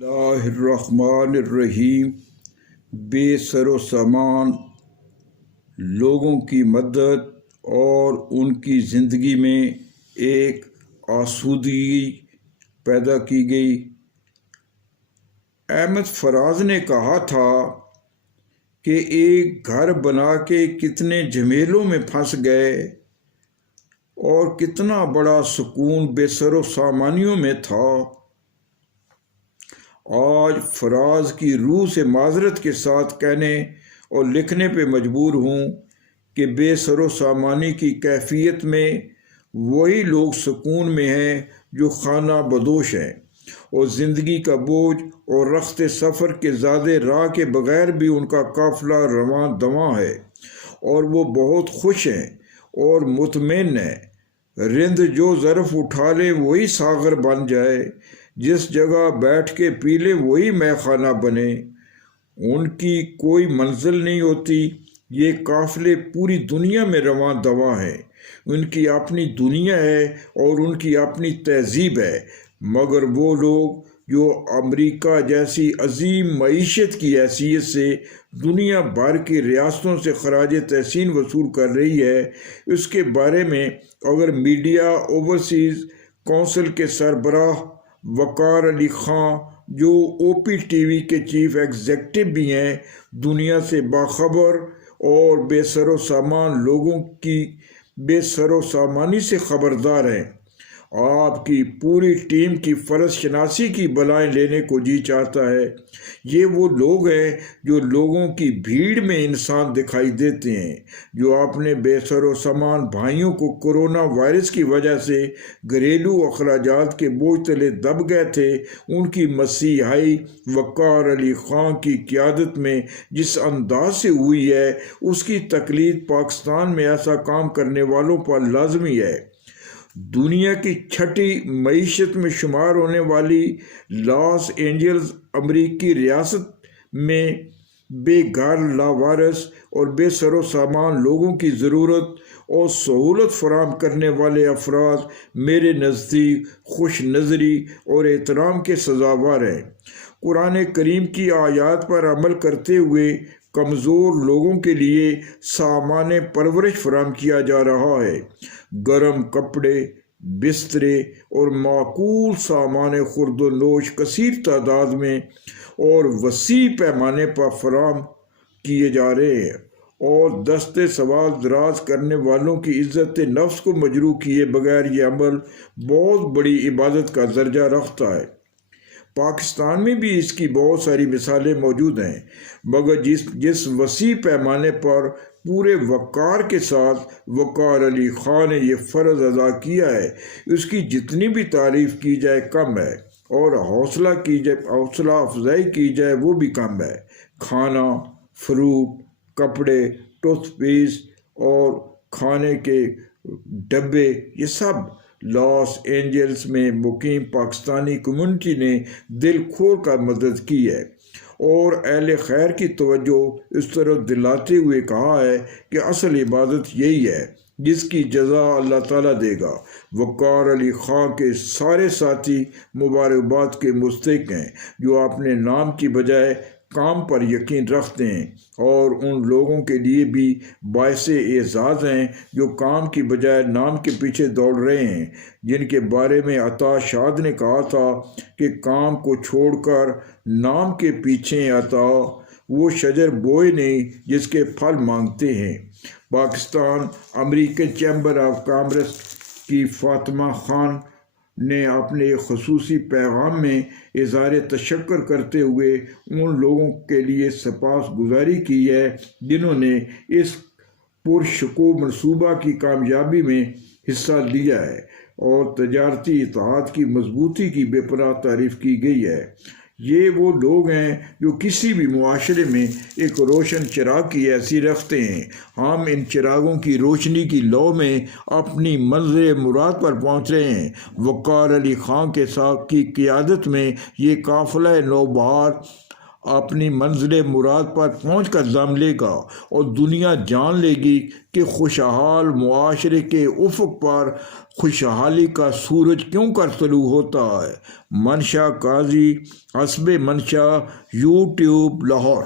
اللہ الرحمن الرحیم۔ بے سر و سامان لوگوں کی مدد اور ان کی زندگی میں ایک آسودگی پیدا کی گئی۔ احمد فراز نے کہا تھا کہ ایک گھر بنا کے کتنے جھمیلوں میں پھنس گئے اور کتنا بڑا سکون بے سر و سامانیوں میں تھا۔ آج فراز کی روح سے معذرت کے ساتھ کہنے اور لکھنے پہ مجبور ہوں کہ بے سر و سامانی کی کیفیت میں وہی لوگ سکون میں ہیں جو خانہ بدوش ہیں اور زندگی کا بوجھ اور رخت سفر کے زیادہ راہ کے بغیر بھی ان کا قافلہ رواں دواں ہے اور وہ بہت خوش ہیں اور مطمئن ہیں۔ رند جو ظرف اٹھا لے وہی ساغر بن جائے، جس جگہ بیٹھ کے پی لے وہی مے خانہ بنے۔ ان کی کوئی منزل نہیں ہوتی، یہ قافلے پوری دنیا میں رواں دواں ہیں۔ ان کی اپنی دنیا ہے اور ان کی اپنی تہذیب ہے، مگر وہ لوگ جو امریکہ جیسی عظیم معیشت کی حیثیت سے دنیا بھر کی ریاستوں سے خراج تحسین وصول کر رہی ہے، اس کے بارے میں اگر میڈیا اوورسیز کونسل کے سربراہ وقار علی خان، جو او پی ٹی وی کے چیف ایگزیکٹو بھی ہیں، دنیا سے باخبر اور بے سر و سامان لوگوں کی بے سر و سامانی سے خبردار ہیں، آپ کی پوری ٹیم کی فرض شناسی کی بلائیں لینے کو جی چاہتا ہے۔ یہ وہ لوگ ہیں جو لوگوں کی بھیڑ میں انسان دکھائی دیتے ہیں، جو اپنے بے سر و سامان بھائیوں کو کورونا وائرس کی وجہ سے گھریلو اخراجات کے بوجھ تلے دب گئے تھے۔ ان کی مسیحائی وقار علی خان کی قیادت میں جس انداز سے ہوئی ہے، اس کی تقلید پاکستان میں ایسا کام کرنے والوں پر لازمی ہے۔ دنیا کی چھٹی معیشت میں شمار ہونے والی لاس اینجلس امریکی ریاست میں بے گھر، لاوارث اور بے سر و سامان لوگوں کی ضرورت اور سہولت فراہم کرنے والے افراد میرے نزدیک خوش نظری اور احترام کے سزاوار ہیں۔ قرآن کریم کی آیات پر عمل کرتے ہوئے کمزور لوگوں کے لیے سامان پرورش فراہم کیا جا رہا ہے۔ گرم کپڑے، بسترے اور معقول سامان خورد و نوش کثیر تعداد میں اور وسیع پیمانے پر فراہم کیے جا رہے ہیں اور دست سوال دراز کرنے والوں کی عزت نفس کو مجروح کیے بغیر یہ عمل بہت بڑی عبادت کا درجہ رکھتا ہے۔ پاکستان میں بھی اس کی بہت ساری مثالیں موجود ہیں، مگر جس وسیع پیمانے پر پورے وقار کے ساتھ وقار علی خان نے یہ فرض ادا کیا ہے، اس کی جتنی بھی تعریف کی جائے کم ہے اور حوصلہ افزائی کی جائے وہ بھی کم ہے۔ کھانا، فروٹ، کپڑے، ٹوتھ پیسٹ اور کھانے کے ڈبے، یہ سب لاس اینجلس میں مقیم پاکستانی کمیونٹی نے دل کھول کر مدد کی ہے اور اہل خیر کی توجہ اس طرف دلاتے ہوئے کہا ہے کہ اصل عبادت یہی ہے جس کی جزا اللہ تعالیٰ دے گا۔ وقار علی خان کے سارے ساتھی مبارکباد کے مستحق ہیں جو اپنے نام کی بجائے کام پر یقین رکھتے ہیں، اور ان لوگوں کے لیے بھی باعث اعزاز ہیں جو کام کی بجائے نام کے پیچھے دوڑ رہے ہیں، جن کے بارے میں عطا شاد نے کہا تھا کہ کام کو چھوڑ کر نام کے پیچھے عطا وہ شجر بوئے نہیں جس کے پھل مانگتے ہیں۔ Pakistan American chamber of commerce کی فاطمہ خان نے اپنے خصوصی پیغام میں اظہار تشکر کرتے ہوئے ان لوگوں کے لیے سپاس گزاری کی ہے جنہوں نے اس پرشکوہ منصوبہ کی کامیابی میں حصہ لیا ہے، اور تجارتی اتحاد کی مضبوطی کی بے پناہ تعریف کی گئی ہے۔ یہ وہ لوگ ہیں جو کسی بھی معاشرے میں ایک روشن چراغ کی حیثیت رکھتے ہیں۔ ہم ان چراغوں کی روشنی کی لو میں اپنی منزل مراد پر پہنچ رہے ہیں۔ وقار علی خان کے ساتھ کی قیادت میں یہ قافلہ نوبہار اپنی منزل مراد پر پہنچ کر دم لے گا اور دنیا جان لے گی کہ خوشحال معاشرے کے افق پر خوشحالی کا سورج کیوں کر طلوع ہوتا ہے۔ منشا قاضی، حسب منشا، یوٹیوب، لاہور۔